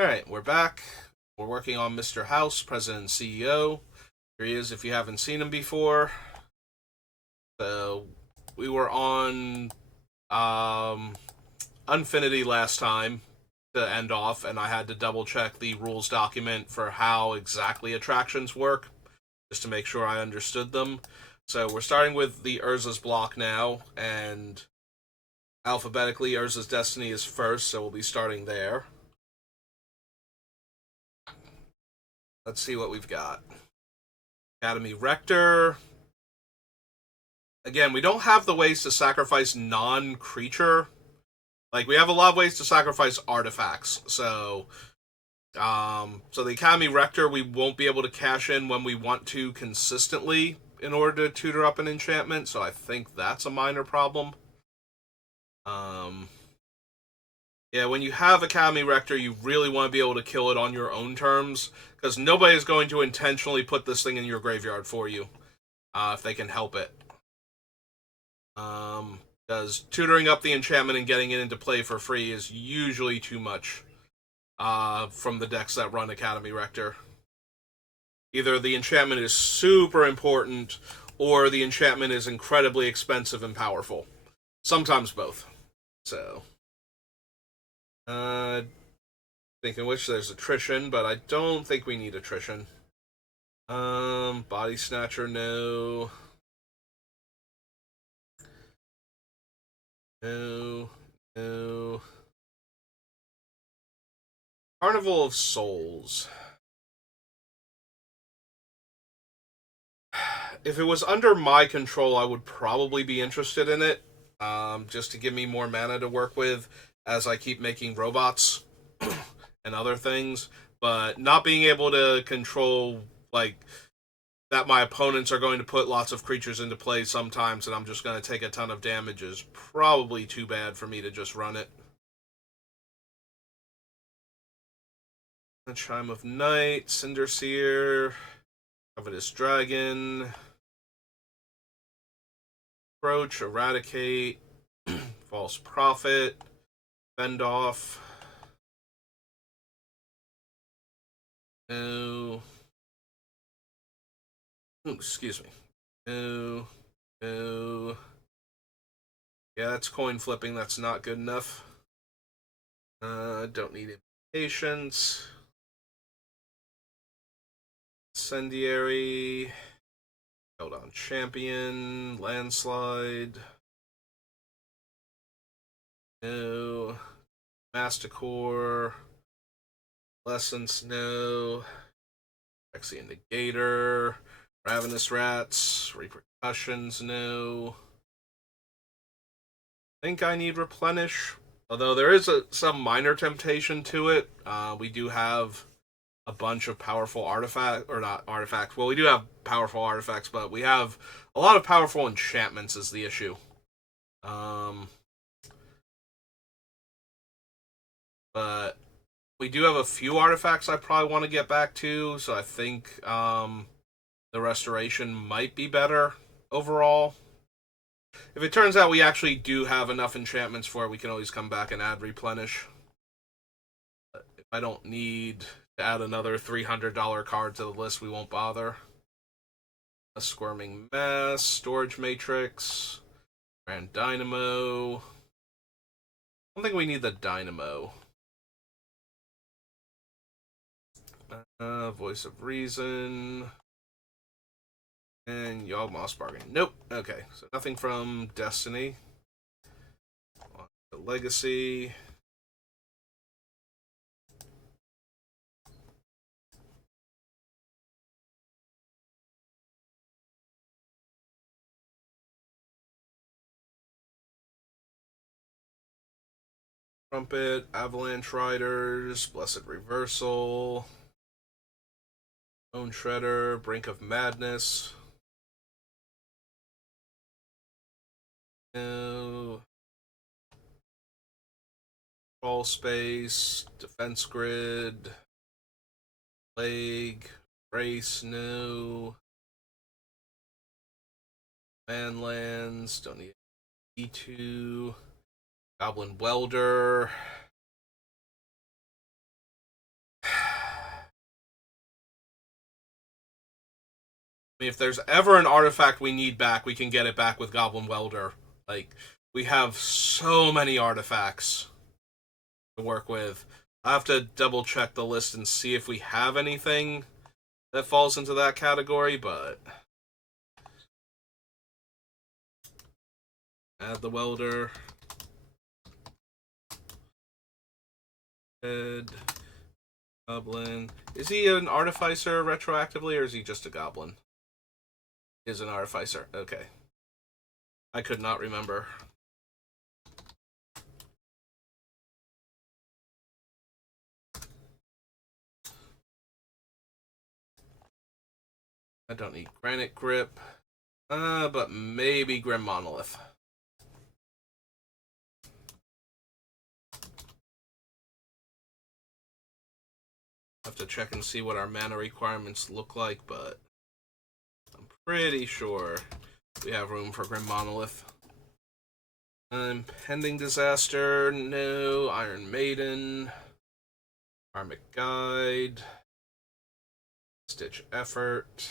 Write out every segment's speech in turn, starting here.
Alright, we're back. We're working on Mr. House, President and CEO. Here he is if you haven't seen him before. So, we were on Unfinity last time to end off, and I had to double check the rules document for how exactly attractions work, just to make sure I understood them. So, we're starting with the Urza's block now, and alphabetically, Urza's Destiny is first, so we'll be starting there. Let's see what we've got. Academy Rector. Again, we don't have the ways to sacrifice non-creature. Like, we have a lot of ways to sacrifice artifacts. So the Academy Rector we won't be able to cash in when we want to consistently in order to tutor up an enchantment. So I think that's a minor problem. Yeah, when you have Academy Rector, you really want to be able to kill it on your own terms, because nobody is going to intentionally put this thing in your graveyard for you, if they can help it. Because tutoring up the enchantment and getting it into play for free is usually too much from the decks that run Academy Rector. Either the enchantment is super important, or the enchantment is incredibly expensive and powerful. Sometimes both. So, thinking which there's attrition, but I don't think we need attrition. Body Snatcher, no. No. No. Carnival of Souls. If it was under my control, I would probably be interested in it, just to give me more mana to work with as I keep making robots and other things. But not being able to control, like, that my opponents are going to put lots of creatures into play sometimes and I'm just going to take a ton of damage is probably too bad for me to just run it. The Chime of Night, Cinderseer, Covetous Dragon, Approach, Eradicate, False Prophet, Fend Off. No. Ooh, excuse me. No. No. Yeah, that's coin flipping. That's not good enough. Don't need impatience. Incendiary. Hold on. Champion. Landslide. No. Masticore. Lessons, no. Rexy Negator. Ravenous Rats. Repercussions, no. I think I need Replenish. Although there is some minor temptation to it. We do have a bunch of powerful artifacts, or not artifacts. Well, we do have powerful artifacts, but we have a lot of powerful enchantments is the issue. But we do have a few artifacts I probably want to get back to, so I think the restoration might be better overall. If it turns out we actually do have enough enchantments for it, we can always come back and add Replenish. But if I don't need to add another $300 card to the list, we won't bother. A Squirming Mass, Storage Matrix, Grand Dynamo. I don't think we need the Dynamo. Voice of Reason. And Yawgmoth's Bargain. Nope. Okay, so nothing from Destiny. The Legacy. Trumpet, Avalanche Riders, Blessed Reversal, Bone Shredder, Brink of Madness. No. Crawl Space, Defense Grid, Plague, Brace, no. Manlands, don't need E2. Goblin Welder. I mean, if there's ever an artifact we need back, we can get it back with Goblin Welder. Like, we have so many artifacts to work with. I have to double check the list and see if we have anything that falls into that category, but add the welder. Head. Goblin. Is he an artificer retroactively, or is he just a goblin? He is an artificer. Okay. I could not remember. I don't need Granite Grip. But maybe Grim Monolith. Have to check and see what our mana requirements look like, but I'm pretty sure we have room for Grim Monolith. Impending Disaster, no. Iron Maiden. Karmic Guide. Stitch Effort.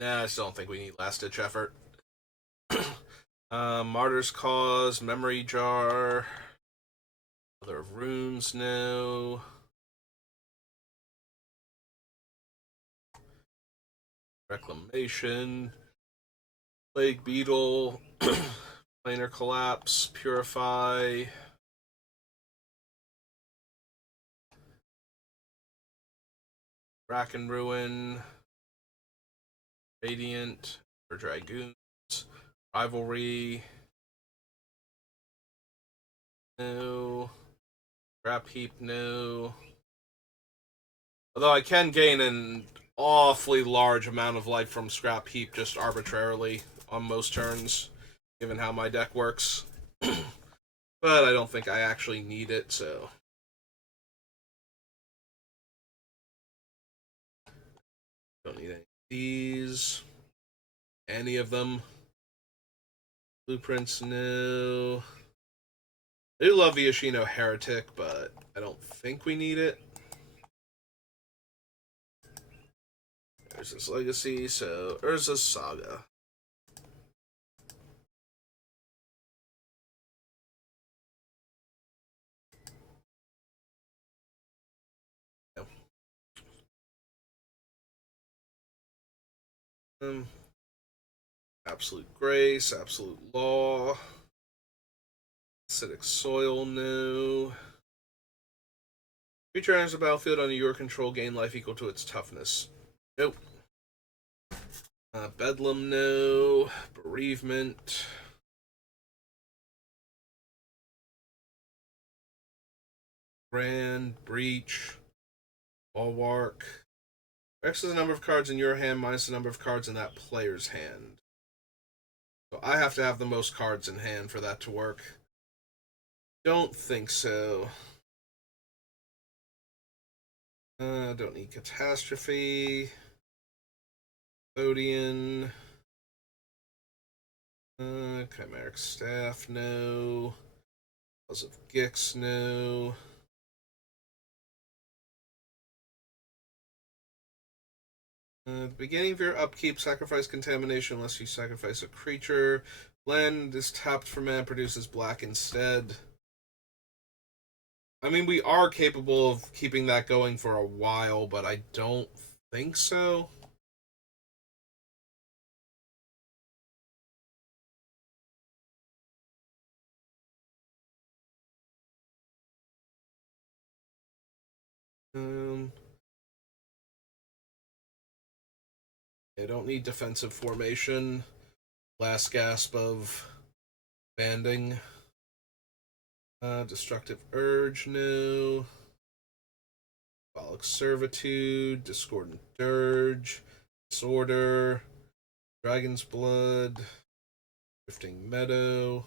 Nah, I still don't think we need Last Ditch Effort. Martyr's Cause, Memory Jar. Other runes, no. Reclamation. Plague Beetle. Planar Collapse. Purify. Rack and Ruin. Radiant. For Dragoons. Rivalry. No. Scrap Heap, no. Although I can gain an awfully large amount of life from Scrap Heap just arbitrarily on most turns, given how my deck works. But I don't think I actually need it, so. Don't need any of these. Any of them. Blueprints, no. I do love the Ashino Heretic, but I don't think we need it. There's this Legacy, so Urza's Saga. Absolute Grace, Absolute Law. Acidic Soil, no. Creature enters the battlefield under your control, gain life equal to its toughness. Nope. Bedlam, no. Bereavement. Grand, Breach. Bulwark. X is the number of cards in your hand minus the number of cards in that player's hand. So I have to have the most cards in hand for that to work. Don't think so. Don't need Catastrophe. Odian. Chimeric Staff, no. Cause of Gix, no. Beginning of your upkeep, sacrifice Contamination unless you sacrifice a creature. Land is tapped for mana, produces black instead. I mean, we are capable of keeping that going for a while, but I don't think so. I don't need defensive formation. Last gasp of banding. Destructive Urge, no. Symbolic Servitude, Discordant Dirge, Disorder, Dragon's Blood, Drifting Meadow,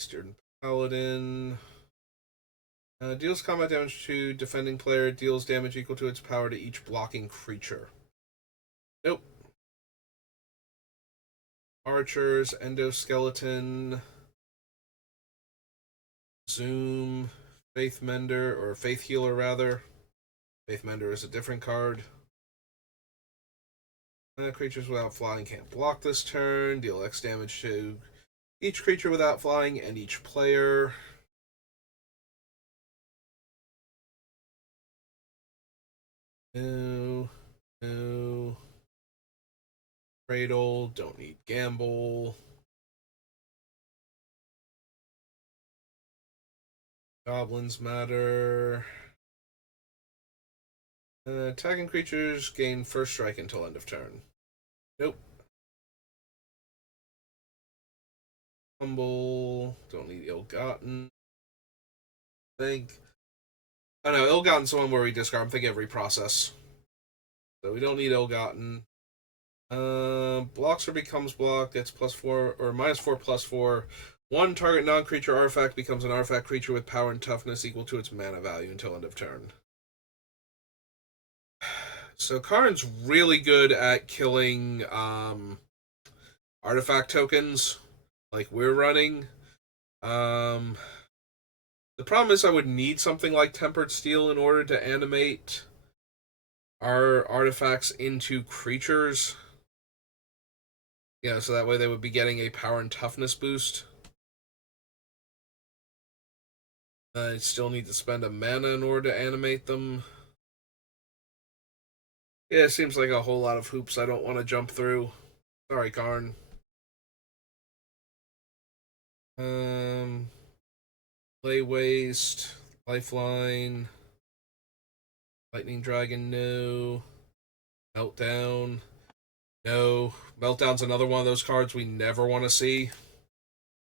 Eastern Paladin. Deals combat damage to defending player, deals damage equal to its power to each blocking creature. Nope. Archers, Endoskeleton, Zoom, Faith Mender, or Faith Healer rather. Faith Mender is a different card. Creatures without flying can't block this turn. Deal X damage to each creature without flying and each player. No. No. Cradle. Don't need Gamble. Goblins matter. Attacking creatures gain first strike until end of turn. Nope. Humble. Don't need Ill-Gotten. Think. Oh no, Ill-Gotten's the one where we discard. I'm thinking of Reprocess. So we don't need Ill-Gotten. Blocks or becomes blocked. It's +4 or -4/+4. One target non-creature artifact becomes an artifact creature with power and toughness equal to its mana value until end of turn. So Karn's really good at killing artifact tokens, like we're running. The problem is I would need something like Tempered Steel in order to animate our artifacts into creatures. Yeah, so that way they would be getting a power and toughness boost. I still need to spend a mana in order to animate them. Yeah, it seems like a whole lot of hoops I don't want to jump through. Sorry, Karn. Play Waste, Lifeline, Lightning Dragon, no. Meltdown, no. Meltdown's another one of those cards we never want to see.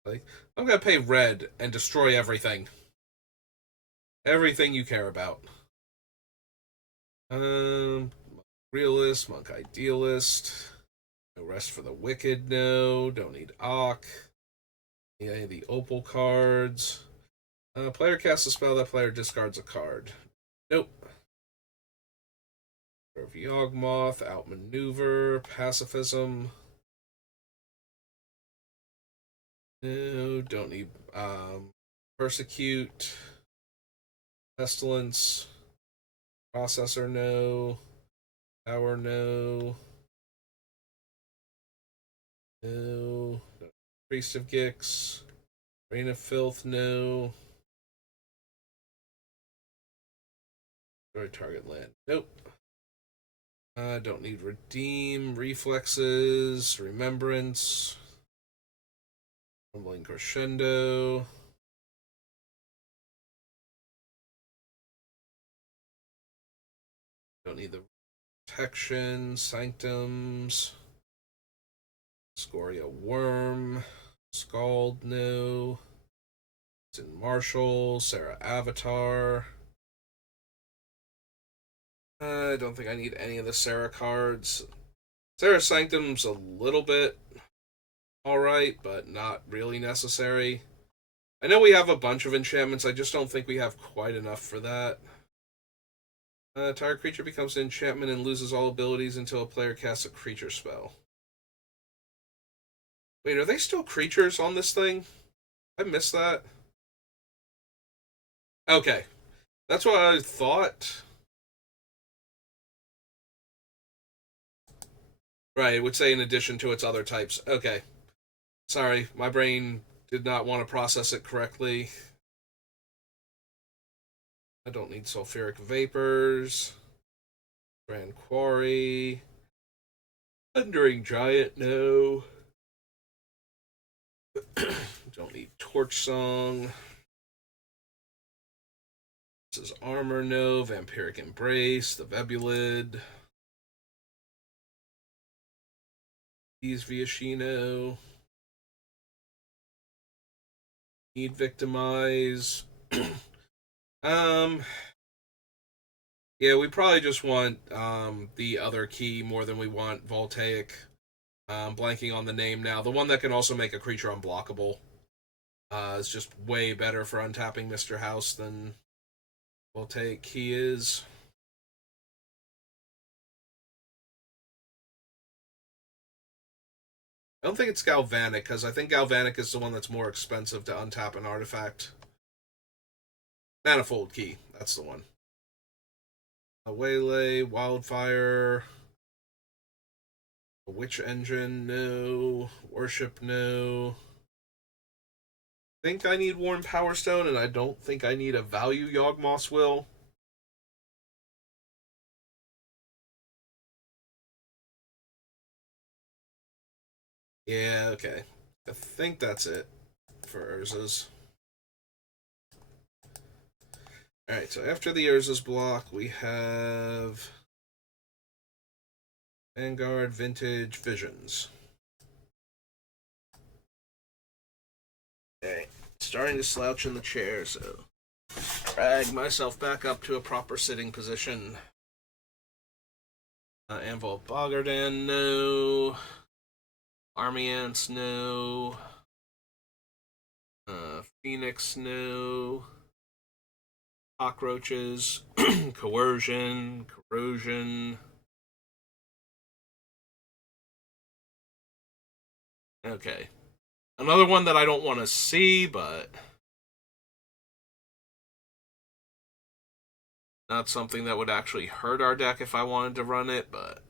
Like, I'm gonna pay red and destroy everything. Everything you care about. Realist, Monk Idealist. No Rest for the Wicked, no. Don't need Ock. Need any of the Opal cards. Player casts a spell, that player discards a card. Nope. Yawgmoth, Outmaneuver, Pacifism. No, don't need Persecute. Pestilence. Processor, no. Power, no. No. Priest of Gix. Reign of Filth, no. Destroy target land. Nope. Don't need Redeem, Reflexes, Remembrance, Rumbling Crescendo. Don't need the Protection, Sanctums, Scoria Worm, Scald, no. It's in Marshall, Sarah Avatar. I don't think I need any of the Sarah cards. Sarah Sanctum's a little bit alright, but not really necessary. I know we have a bunch of enchantments, I just don't think we have quite enough for that. Target creature becomes an enchantment and loses all abilities until a player casts a creature spell. Wait, are they still creatures on this thing? I missed that. Okay. That's what I thought. Right, it would say in addition to its other types. Okay. Sorry, my brain did not want to process it correctly. I don't need sulfuric vapors. Grand Quarry. Thundering Giant, no. Don't need Torch Song. This is Armor, no. Vampiric Embrace, the Vebulid. These Viashino. Need Victimize. Yeah, we probably just want the other key more than we want Voltaic. Blanking on the name now. The one that can also make a creature unblockable. Is just way better for untapping Mr. House than Voltaic Key is. I don't think it's Galvanic, because I think Galvanic is the one that's more expensive to untap an artifact. Manifold Key, that's the one. A Waylay, Wildfire, a Witch Engine, no. Worship, no. I think I need Worn Power Stone, and I don't think I need a value Yawgmoth's Will. Yeah, okay. I think that's it for Urza's. Alright, so after the Urza's block, we have Vanguard, Vintage, Visions. Alright, starting to slouch in the chair, so drag myself back up to a proper sitting position. Anvil Bogardan, no. Army Ants, no. Phoenix, no. Cockroaches, Coercion, Corrosion. Okay. Another one that I don't want to see, but not something that would actually hurt our deck if I wanted to run it, but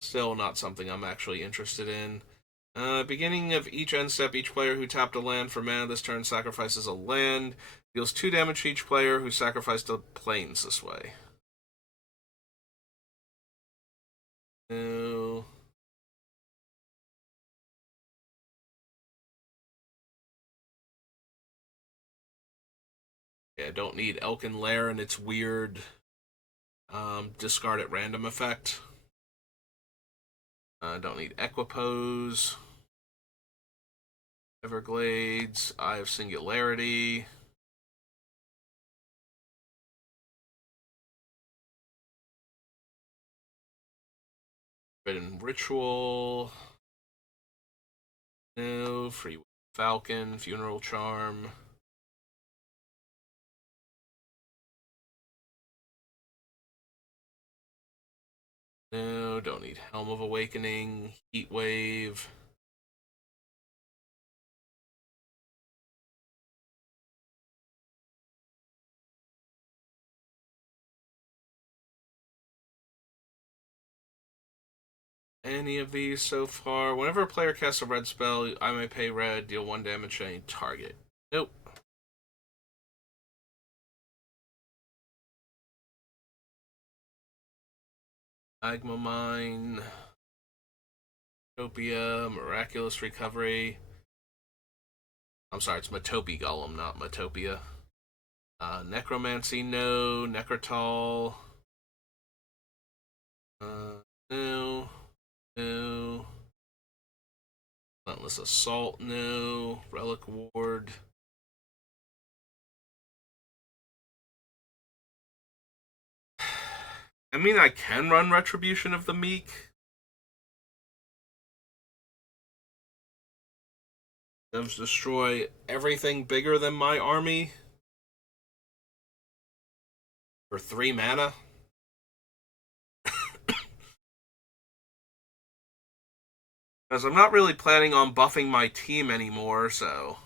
still not something I'm actually interested in. Beginning of each end step, each player who tapped a land for mana this turn sacrifices a land. Deals 2 damage to each player who sacrificed a plains this way. No. Yeah, I don't need Elkin Lair and its weird discard at random effect. Don't need Equipose. Everglades, Eye of Singularity. Forbidden Ritual. No. Free Falcon, Funeral Charm. No, don't need Helm of Awakening, Heat Wave. Any of these so far. Whenever a player casts a red spell, I may pay red, deal 1 damage to any target. Nope. Magma Mine. Metopia, Miraculous Recovery. I'm sorry, it's Matopi Golem, not Metopia. Necromancy, no. Necrotal. No. No. Relentless Assault, no. Relic Ward. I mean, I can run Retribution of the Meek. Does destroy everything bigger than my army for 3 mana. Because I'm not really planning on buffing my team anymore, so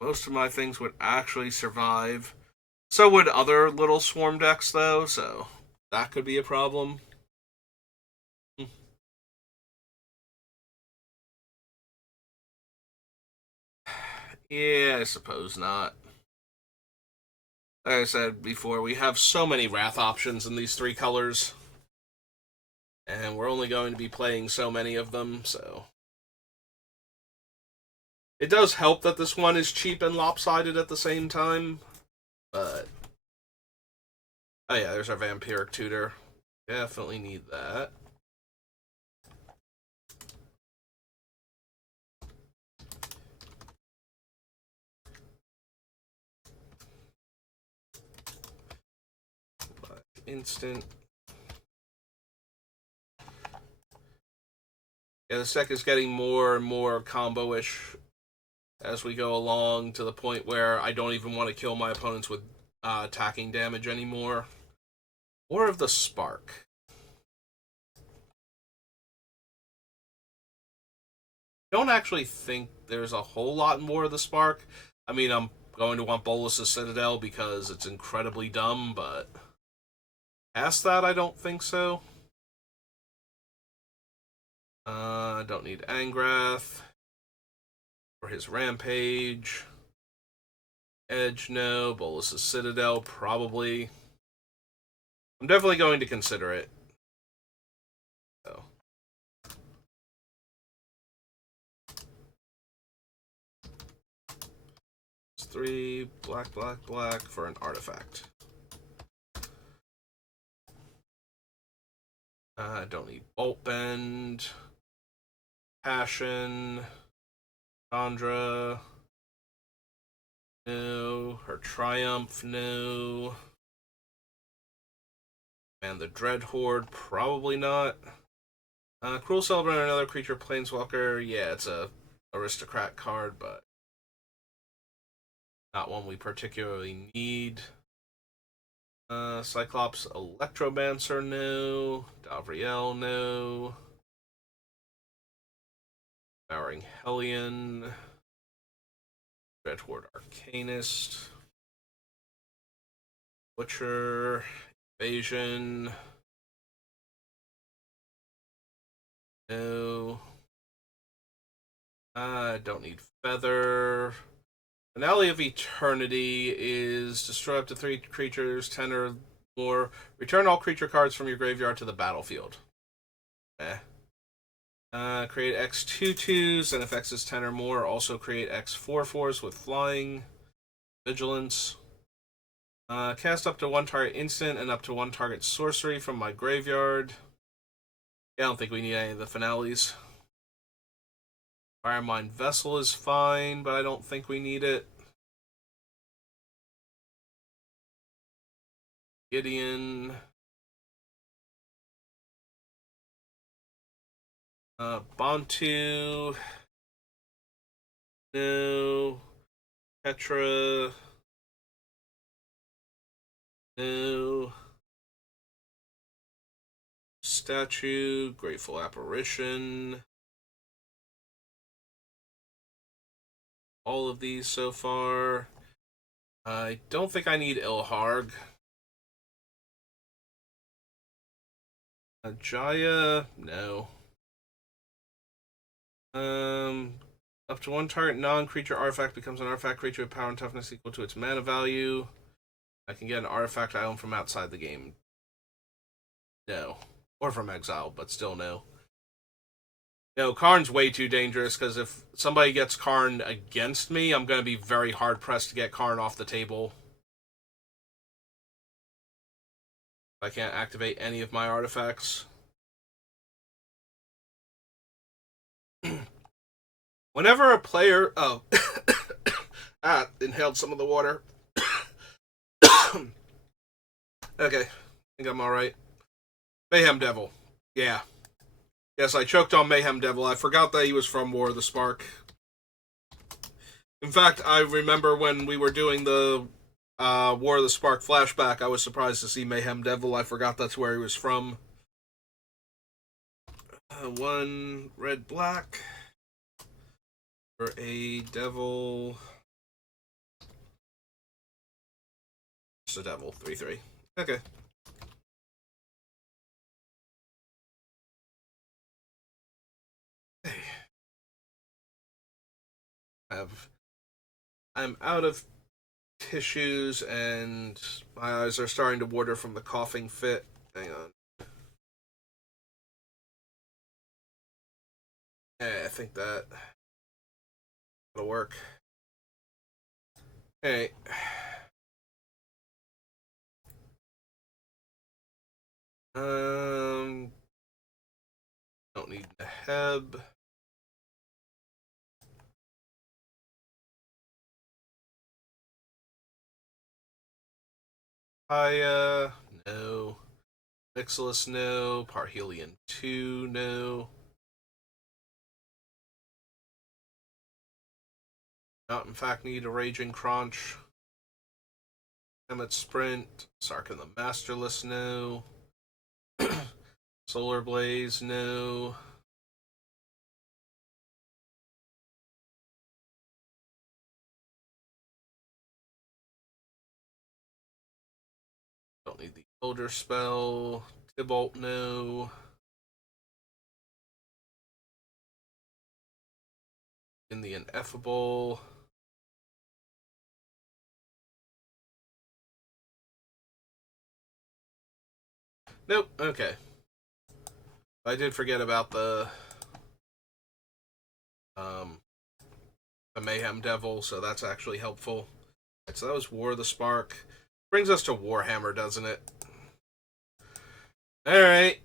most of my things would actually survive. So would other little swarm decks, though, so that could be a problem. Yeah, I suppose not. Like I said before, we have so many Wrath options in these 3 colors. And we're only going to be playing so many of them, so it does help that this one is cheap and lopsided at the same time, but oh yeah, there's our Vampiric Tutor. Definitely need that. Instant. Yeah, this deck is getting more and more combo-ish as we go along, to the point where I don't even want to kill my opponents with attacking damage anymore. Or of the Spark. don't actually think there's a whole lot more of the Spark. I mean, I'm going to want Bolus's Citadel because it's incredibly dumb, but past that, I don't think so. I don't need Angrath for his Rampage. Edge, no. Bolus's Citadel, probably. I'm definitely going to consider it. So. It's 3 black, black, black for an artifact. I don't need Bolt Bend. Passion. Chandra. No. Her Triumph, no. And the Dread Horde, probably not. Cruel Celebrant, another creature planeswalker. Yeah, it's a aristocrat card, but not one we particularly need. Cyclops Electromancer, no. Davriel, no. Devouring Hellion. Dread Horde Arcanist. Butcher. Invasion. No. Don't need Feather. Finale of Eternity is destroy up to 3 creatures, 10 or more. Return all creature cards from your graveyard to the battlefield. Create X 2/2s, and if X is 10 or more, also create X 4/4s with flying, vigilance. Cast up to 1 target instant and up to 1 target sorcery from my graveyard. Yeah, I don't think we need any of the finales. Firemind Vessel is fine, but I don't think we need it. Gideon. Bantu. No. Petra. No. Statue. Grateful Apparition. All of these so far. I don't think I need Ilharg. Jaya, no. Up to 1 target non-creature artifact becomes an artifact creature with power and toughness equal to its mana value. I can get an artifact I own from outside the game. No. Or from exile, but still no. No, Karn's way too dangerous, because if somebody gets Karn against me, I'm going to be very hard-pressed to get Karn off the table. I can't activate any of my artifacts. Whenever a player... Oh. Inhaled some of the water. Okay. I think I'm alright. Mayhem Devil. Yeah. Yes, I choked on Mayhem Devil. I forgot that he was from War of the Spark. In fact, I remember when we were doing the War of the Spark flashback, I was surprised to see Mayhem Devil. I forgot that's where he was from. 1 red black for a devil. Just a devil. 3/3. Okay. I'm out of tissues and my eyes are starting to water from the coughing fit. Hang on. Yeah, I think that'll work. Hey. Don't need the Heb. Haya, no. Ixalis, no. Parhelion 2, no. Not in fact need a Raging Crunch. Emmet Sprint. Sarkhan the Masterless, no. Solar Blaze, no. Soldier spell. Tybalt, no. In the Ineffable. Nope, okay. I did forget about the Mayhem Devil, so that's actually helpful. Right, so that was War of the Spark. Brings us to Warhammer, doesn't it? Alright.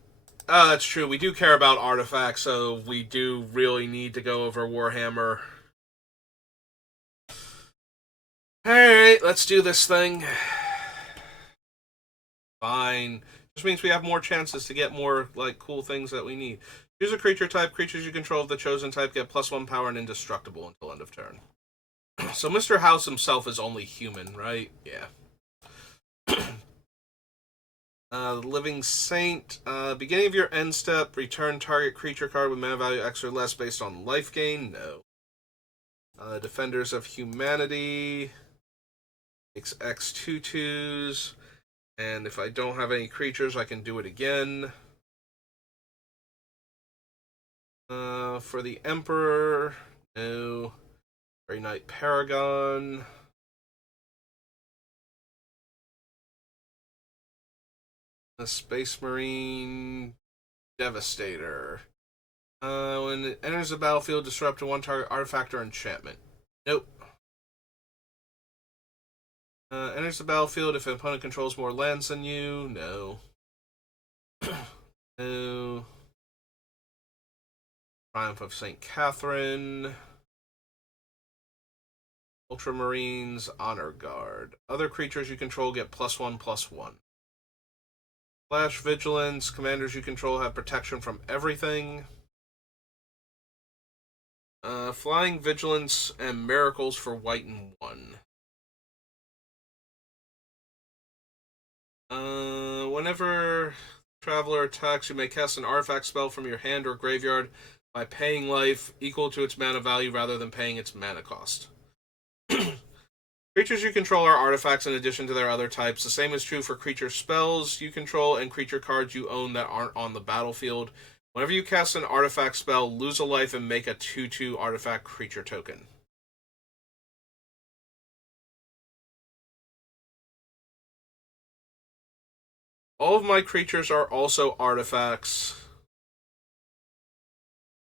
That's true. We do care about artifacts, so we do really need to go over Warhammer. Alright, let's do this thing. Fine. Just means we have more chances to get more, like, cool things that we need. Choose a creature type. Creatures you control of the chosen type get +1 power and indestructible until end of turn. So Mr. House himself is only human, right? Yeah. Living Saint. Beginning of your end step, return target creature card with mana value X or less based on life gain. No. Defenders of Humanity. Makes X 2/2s. And if I don't have any creatures, I can do it again. For the Emperor. No. Grey Knight Paragon. The Space Marine Devastator. When it enters the battlefield, disrupt a one target artifact or enchantment. Nope. Enters the battlefield if an opponent controls more lands than you. No. No. Triumph of St. Catherine. Ultramarines Honor Guard. Other creatures you control get +1/+1. Flash Vigilance. Commanders you control have protection from everything. Flying Vigilance and Miracles for white and 1. Whenever Traveler attacks, you may cast an artifact spell from your hand or graveyard by paying life equal to its mana value rather than paying its mana cost. Creatures you control are artifacts in addition to their other types. The same is true for creature spells you control and creature cards you own that aren't on the battlefield. Whenever you cast an artifact spell, lose a life and make a 2/2 artifact creature token. All of my creatures are also artifacts.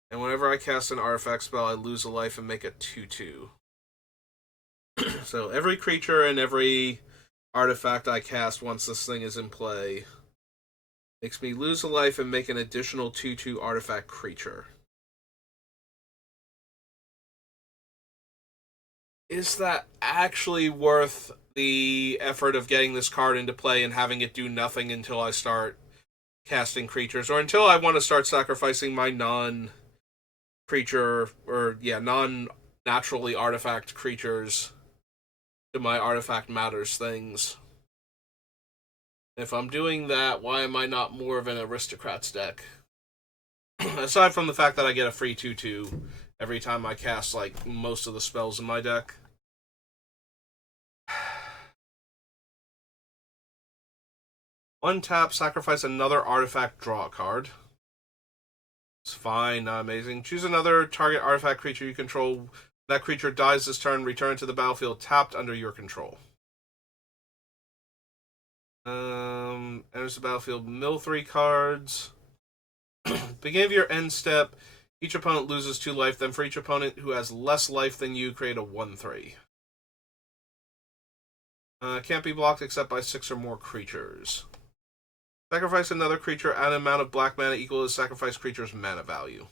And whenever I cast an artifact spell, I lose a life and make a 2/2. So every creature and every artifact I cast once this thing is in play makes me lose a life and make an additional 2/2 artifact creature. Is that actually worth the effort of getting this card into play and having it do nothing until I start casting creatures, or until I want to start sacrificing my non-creature, or non-naturally artifact creatures to my artifact matters things? If I'm doing that, why am I not more of an aristocrats deck? Aside from the fact that I get a free 2/2 every time I cast, like, most of the spells in my deck. One tap, sacrifice another artifact, draw a card. It's fine, not amazing. Choose another target artifact creature you control. That creature dies this turn, return to the battlefield tapped under your control. Enters the battlefield, mill 3 cards. Beginning of your end step, each opponent loses 2 life. Then for each opponent who has less life than you, create a 1/3. Can't be blocked except by 6 or more creatures. Sacrifice another creature at an amount of black mana equal to the sacrificed creature's mana value.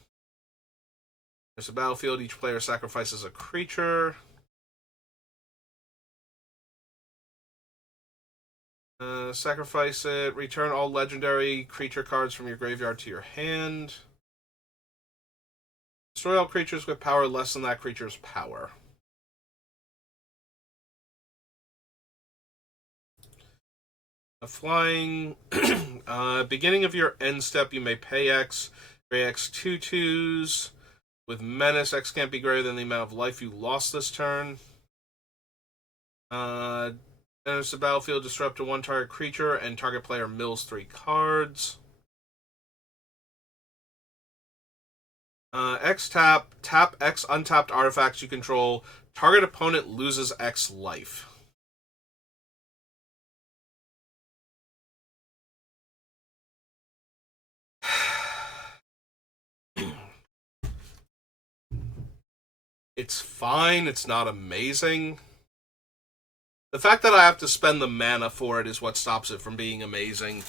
There's a battlefield, each player sacrifices a creature. Sacrifice it. Return all legendary creature cards from your graveyard to your hand. Destroy all creatures with power less than that creature's power. Flying. Beginning of your end step, you may pay X. Pay X 2/2s. With Menace, X can't be greater than the amount of life you lost this turn. Enter Enters the battlefield, destroy up to one target creature, and target player mills 3 cards. X tap, tap X untapped artifacts you control. Target opponent loses X life. It's fine, it's not amazing. The fact that I have to spend the mana for it is what stops it from being amazing.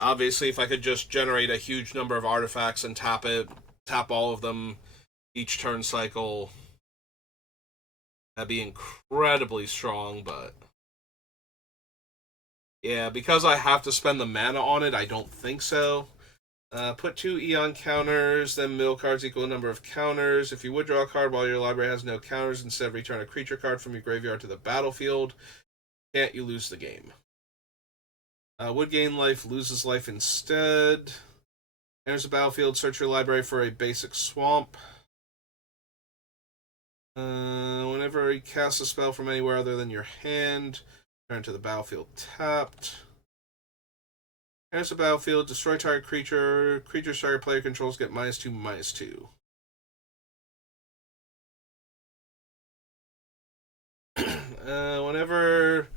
Obviously, if I could just generate a huge number of artifacts and tap all of them each turn cycle, that'd be incredibly strong, but yeah, because I have to spend the mana on it, I don't think so. Put 2 Eon counters, then mill cards equal the number of counters. If you would draw a card while your library has no counters, instead return a creature card from your graveyard to the battlefield. Can't you lose the game? Would gain life, loses life instead. Enters the battlefield, search your library for a basic swamp. Whenever you cast a spell from anywhere other than your hand, turn to the battlefield tapped. Enters the battlefield, destroy target creature. Creatures target player controls get -2/-2. Whenever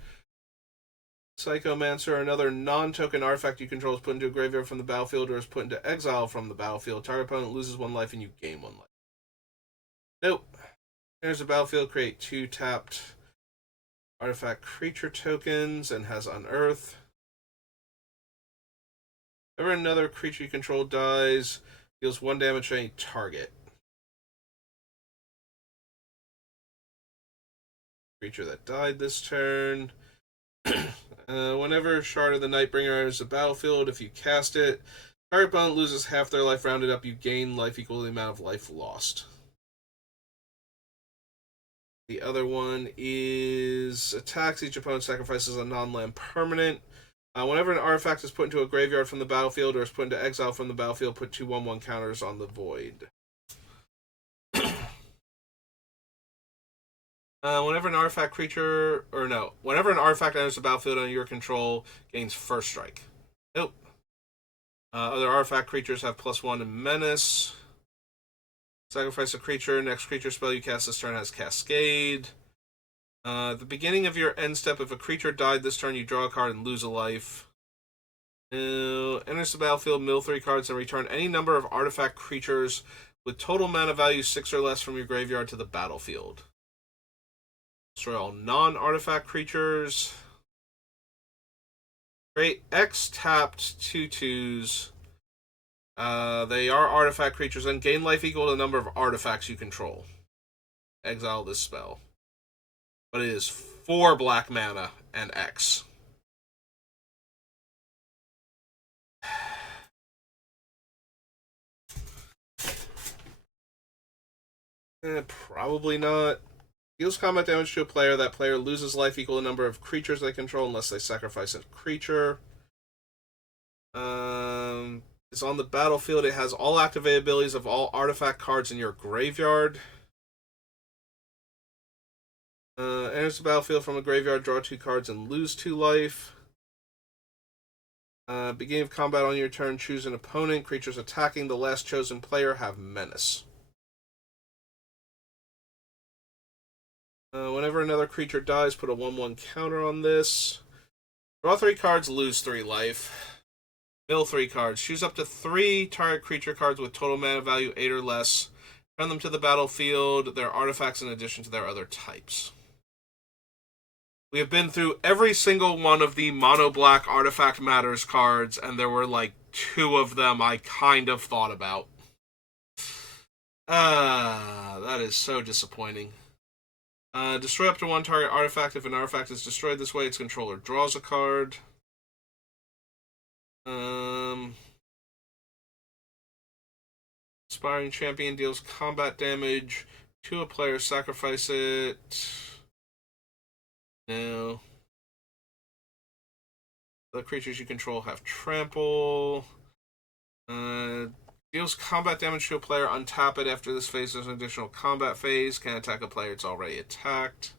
Psychomancer or another non-token artifact you control is put into a graveyard from the battlefield or is put into exile from the battlefield, target opponent loses 1 life and you gain 1 life. Nope. Enters the battlefield, create 2 tapped artifact creature tokens and has Unearth. Whenever another creature you control dies, deals 1 damage to any target. Creature that died this turn. Whenever Shard of the Nightbringer enters the battlefield, if you cast it, target opponent loses half their life rounded up, you gain life equal to the amount of life lost. The other one is attacks. Each opponent sacrifices a non-land permanent. Whenever an artifact is put into a graveyard from the battlefield or is put into exile from the battlefield, put 2 1/1 counters on the void. Whenever an artifact enters the battlefield under your control, gains first strike. Nope. Other artifact creatures have +1 in menace. Sacrifice a creature. Next creature spell you cast this turn has Cascade. At the beginning of your end step, if a creature died this turn, you draw a card and lose a life. Enters the battlefield, mill 3 cards, and return any number of artifact creatures with total mana value 6 or less from your graveyard to the battlefield. Destroy all non-artifact creatures. Create X tapped 2/2s. They are artifact creatures and gain life equal to the number of artifacts you control. Exile this spell. But it is 4 black mana and X. Probably not. Deals combat damage to a player. That player loses life equal to the number of creatures they control unless they sacrifice a creature. It's on the battlefield. It has all activated abilities of all artifact cards in your graveyard. Enters the battlefield from a graveyard, draw 2 cards and lose 2 life. Beginning of combat on your turn, choose an opponent. Creatures attacking the last chosen player have menace. Whenever another creature dies, put a 1/1 counter on this. Draw 3 cards, lose 3 life. Mill 3 cards. Choose up to 3 target creature cards with total mana value 8 or less. Turn them to the battlefield. They're artifacts in addition to their other types. We have been through every single one of the mono black Artifact Matters cards, and there were like 2 of them I kind of thought about. That is so disappointing. Destroy up to 1 target artifact. If an artifact is destroyed this way, its controller draws a card. Inspiring Champion deals combat damage to a player. Sacrifice it. No. The creatures you control have trample. Deals combat damage to a player. Untap it. After this phase, there's an additional combat phase. Can attack a player it's already attacked.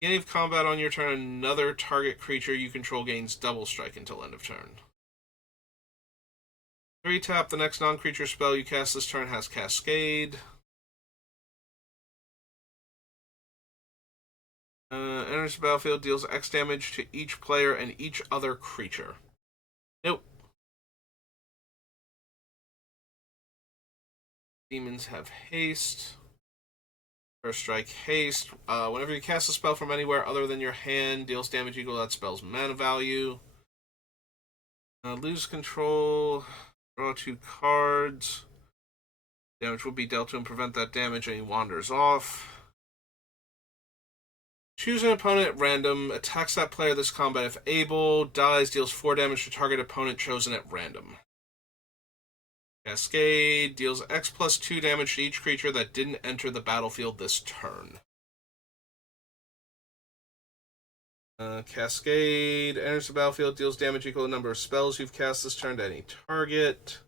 Beginning of combat on your turn, another target creature you control gains double strike until end of turn. 3 tap, the next non-creature spell you cast this turn has Cascade. Enters the battlefield, deals X damage to each player and each other creature. Nope. Demons have haste. First strike, haste. Whenever you cast a spell from anywhere other than your hand, deals damage equal to that spell's mana value. Lose control. Draw 2 cards. Damage will be dealt to him, prevent that damage, and he wanders off. Choose an opponent at random, attacks that player this combat if able, dies, deals 4 damage to target opponent chosen at random. Cascade deals X plus 2 damage to each creature that didn't enter the battlefield this turn. Cascade enters the battlefield, deals damage equal to the number of spells you've cast this turn to any target.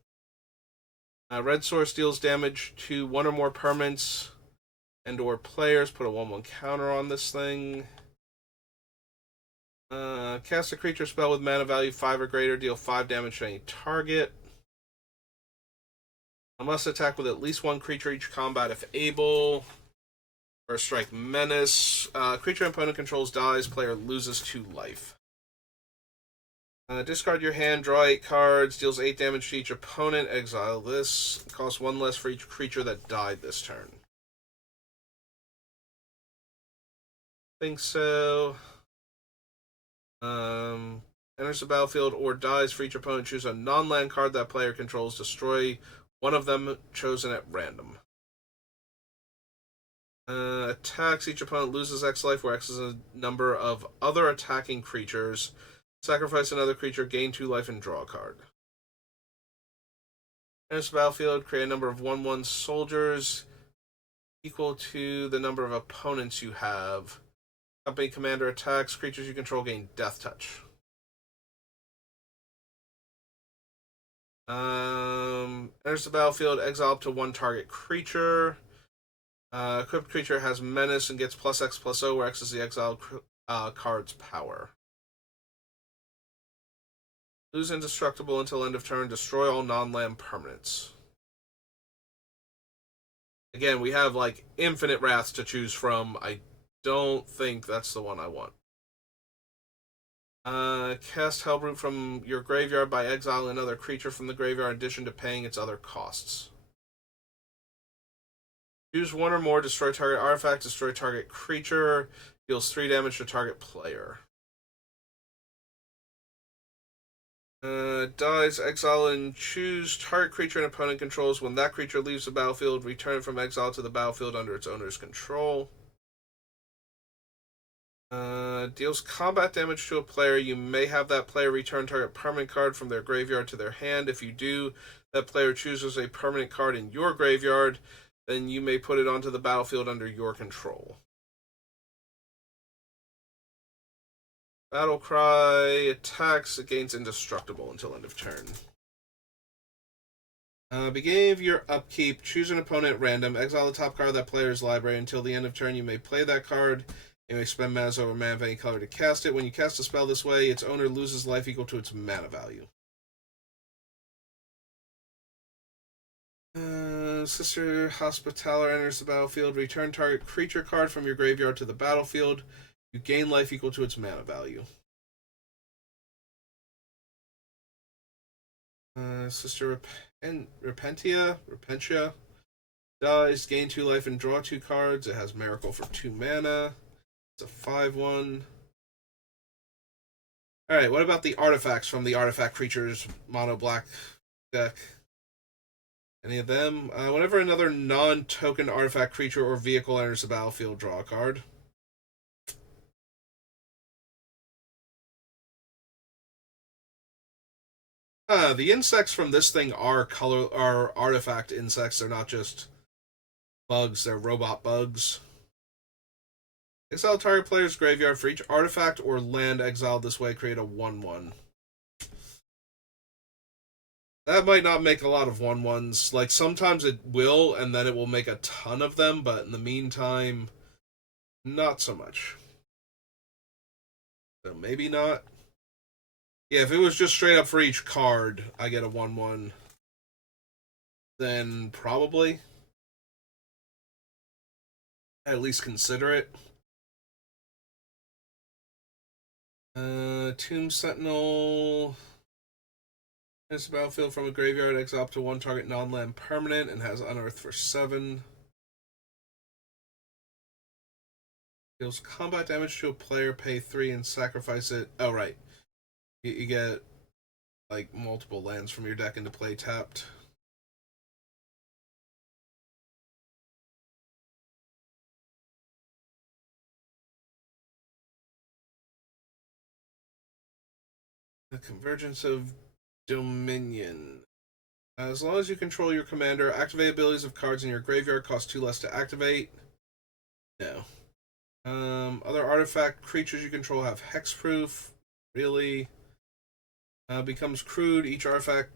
Red Source deals damage to 1 or more permanents and or players. Put a 1/1 counter on this thing. Cast a creature spell with mana value 5 or greater, deal 5 damage to any target. I must attack with at least 1 creature each combat if able. First strike, Menace. Creature opponent controls dies, player loses 2 life. Discard your hand, draw 8 cards, deals 8 damage to each opponent, exile this. Costs 1 less for each creature that died this turn. Think so. Enters the battlefield or dies for each opponent. Choose a non-land card that player controls. Destroy one of them chosen at random. Attacks each opponent, loses X life, where X is a number of other attacking creatures. Sacrifice another creature, gain 2 life, and draw a card. Enters the battlefield, create a number of 1/1 soldiers equal to the number of opponents you have. Company commander attacks, creatures you control gain death touch. Enters the battlefield, exile up to 1 target creature. Equipped creature has menace and gets plus X plus O, where X is the exiled card's power. Lose indestructible until end of turn. Destroy all non-land permanents. Again, we have like infinite wraths to choose from. I don't think that's the one I want. Cast Hellbrute from your graveyard by exiling another creature from the graveyard in addition to paying its other costs. Choose 1 or more, destroy target artifact, destroy target creature, deals 3 damage to target player. Dies, exile, and choose target creature an opponent controls. When that creature leaves the battlefield, return it from exile to the battlefield under its owner's control. Deals combat damage to a player. You may have that player return target permanent card from their graveyard to their hand. If you do, that player chooses a permanent card in your graveyard, then you may put it onto the battlefield under your control. Battle Cry attacks, it gains indestructible until end of turn. Beginning of your upkeep, choose an opponent at random, exile the top card of that player's library. Until the end of turn, you may play that card. You may spend mana over mana of any color to cast it. When you cast a spell this way, its owner loses life equal to its mana value. Sister Hospitaller enters the battlefield. Return target creature card from your graveyard to the battlefield. You gain life equal to its mana value. Sister Repentia dies, gain 2 life and draw 2 cards. It has Miracle for 2 mana. It's a 5/1. Alright, what about the artifacts from the Artifact Creatures mono black deck? Any of them? Whenever another non-token artifact creature or vehicle enters the battlefield, draw a card. The insects from this thing are artifact insects. They're not just bugs, they're robot bugs. Exile target player's graveyard for each artifact or land exiled this way, create a 1/1. That might not make a lot of 1/1s. Like, sometimes it will, and then it will make a ton of them, but in the meantime, not so much. So maybe not. Yeah, if it was just straight up for each card, I get a 1/1, then probably at least consider it. Tomb Sentinel. It's a battlefield from a graveyard, exile up to one target non-land permanent, and has Unearth for 7. Deals combat damage to a player, pay 3, and sacrifice it. Oh, right. You get, like, multiple lands from your deck into play tapped. The Convergence of Dominion. As long as you control your commander, activate abilities of cards in your graveyard cost 2 less to activate. No. Other artifact creatures you control have hexproof. Really? Becomes crude. Each artifact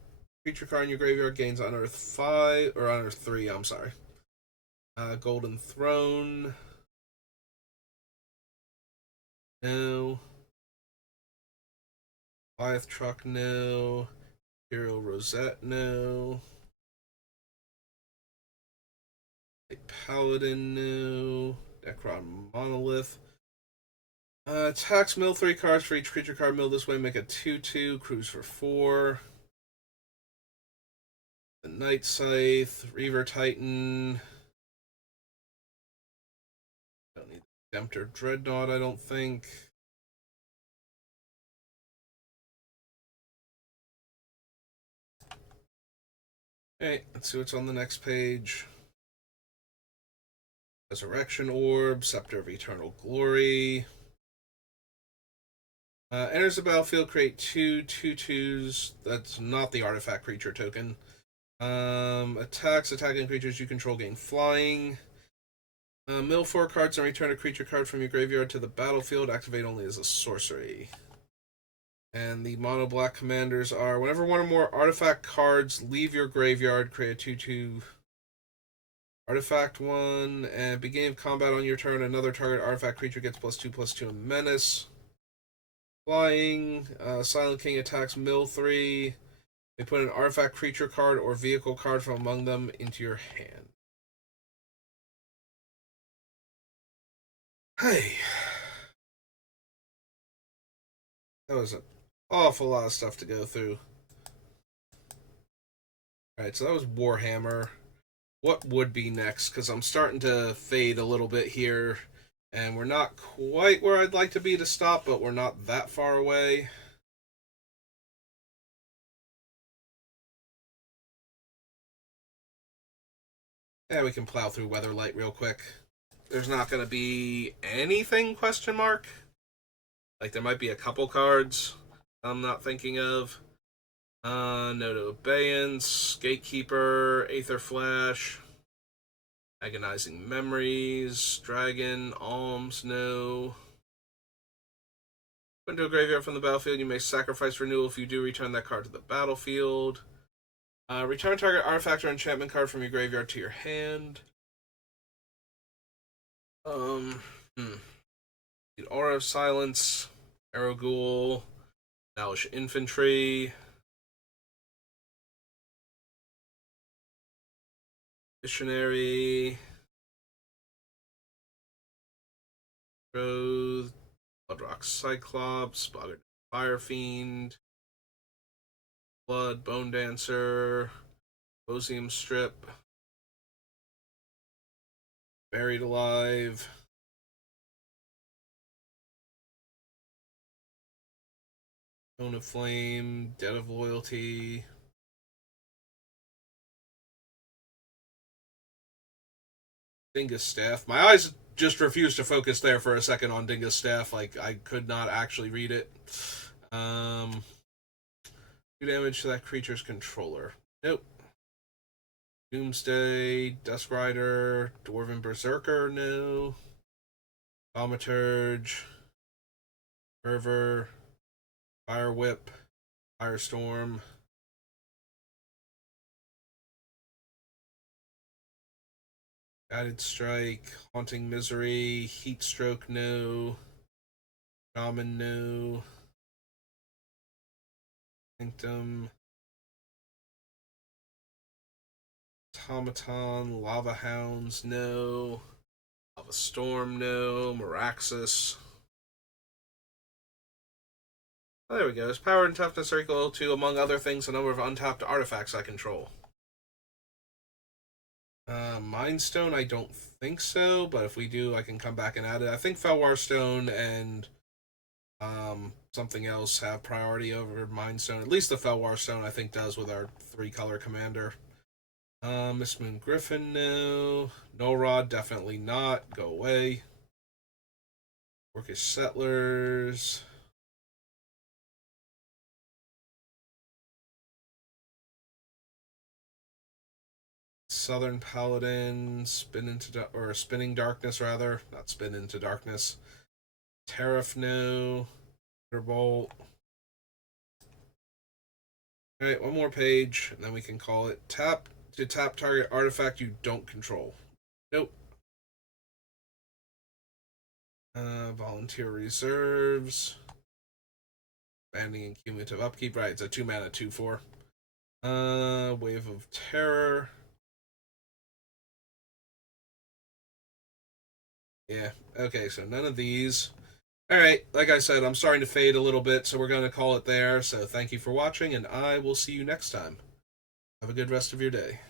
creature card in your graveyard gains Unearth 5 or Unearth 3. I'm sorry. Golden Throne. No. Goliath Truck. No. Imperial Rosette. No. A Paladin. No. Necron Monolith. Attacks mill 3 cards for each creature card mill this way. Make a 2/2. Cruise for 4. The Night Scythe. Reaver Titan. Don't need the Redemptor Dreadnought, I don't think. Okay, let's see what's on the next page. Resurrection Orb. Scepter of Eternal Glory. Enters the battlefield, create 2/2/2s. That's not the artifact creature token. Attacking creatures you control gain flying. Mill 4 cards and return a creature card from your graveyard to the battlefield. Activate only as a sorcery. And the mono black commanders are whenever one or more artifact cards leave your graveyard, create a 2/2 artifact 1. And beginning of combat on your turn, another target artifact creature gets +2/+2 and menace. Flying, Silent King attacks mill 3. They put an artifact creature card or vehicle card from among them into your hand. Hey. That was an awful lot of stuff to go through. Alright, so that was Warhammer. What would be next? Because I'm starting to fade a little bit here. And we're not quite where I'd like to be to stop, but we're not that far away. Yeah, we can plow through Weatherlight real quick. There's not going to be anything, question mark? Like, there might be a couple cards I'm not thinking of. Note of Abeyance, Gatekeeper, Aether Flash, Agonizing Memories, Dragon, Alms, no. Go into a graveyard from the battlefield. You may sacrifice renewal. If you do, return that card to the battlefield. Return target artifact or enchantment card from your graveyard to your hand. The Aura of Silence, Arroghoul, Nalish Infantry, Missionary, Betrothed, Bloodrock Cyclops, Boggart Firefiend, Blood, Bone Dancer, Bosium Strip, Buried Alive, Tone of Flame, Dead of Loyalty, Dingus Staff. My eyes just refused to focus there for a second on Dingus Staff. Like, I could not actually read it. 2 damage to that creature's controller. Nope. Doomsday, Dusk Rider, Dwarven Berserker, no. Thaumaturge, Fervor, Fire Whip, Firestorm. Guided Strike, Haunting Misery, Heat Stroke, no. Shaman, no. Sanctum. Automaton, Lava Hounds, no. Lava Storm, no. Meraxis. Oh, there we go. His power and toughness are equal to, among other things, the number of untapped artifacts I control. Mind Stone, I don't think so, but if we do, I can come back and add it. I think Felwar Stone and something else have priority over Mind Stone. At least the Felwar Stone, I think, does with our 3-color commander. Miss Moon Griffin, no. Null Rod, definitely not. Go away. Orcish Settlers. Southern Paladin, Spinning Darkness rather, not Spin into Darkness. Tariff, no. Thunderbolt. Alright, one more page, and then we can call it. Tap to tap target artifact you don't control. Nope. Volunteer reserves. Banding and cumulative upkeep. Right, it's a 2-mana 2/4. Wave of Terror. Yeah, okay, so none of these. Alright, like I said, I'm starting to fade a little bit, so we're going to call it there. So thank you for watching, and I will see you next time. Have a good rest of your day.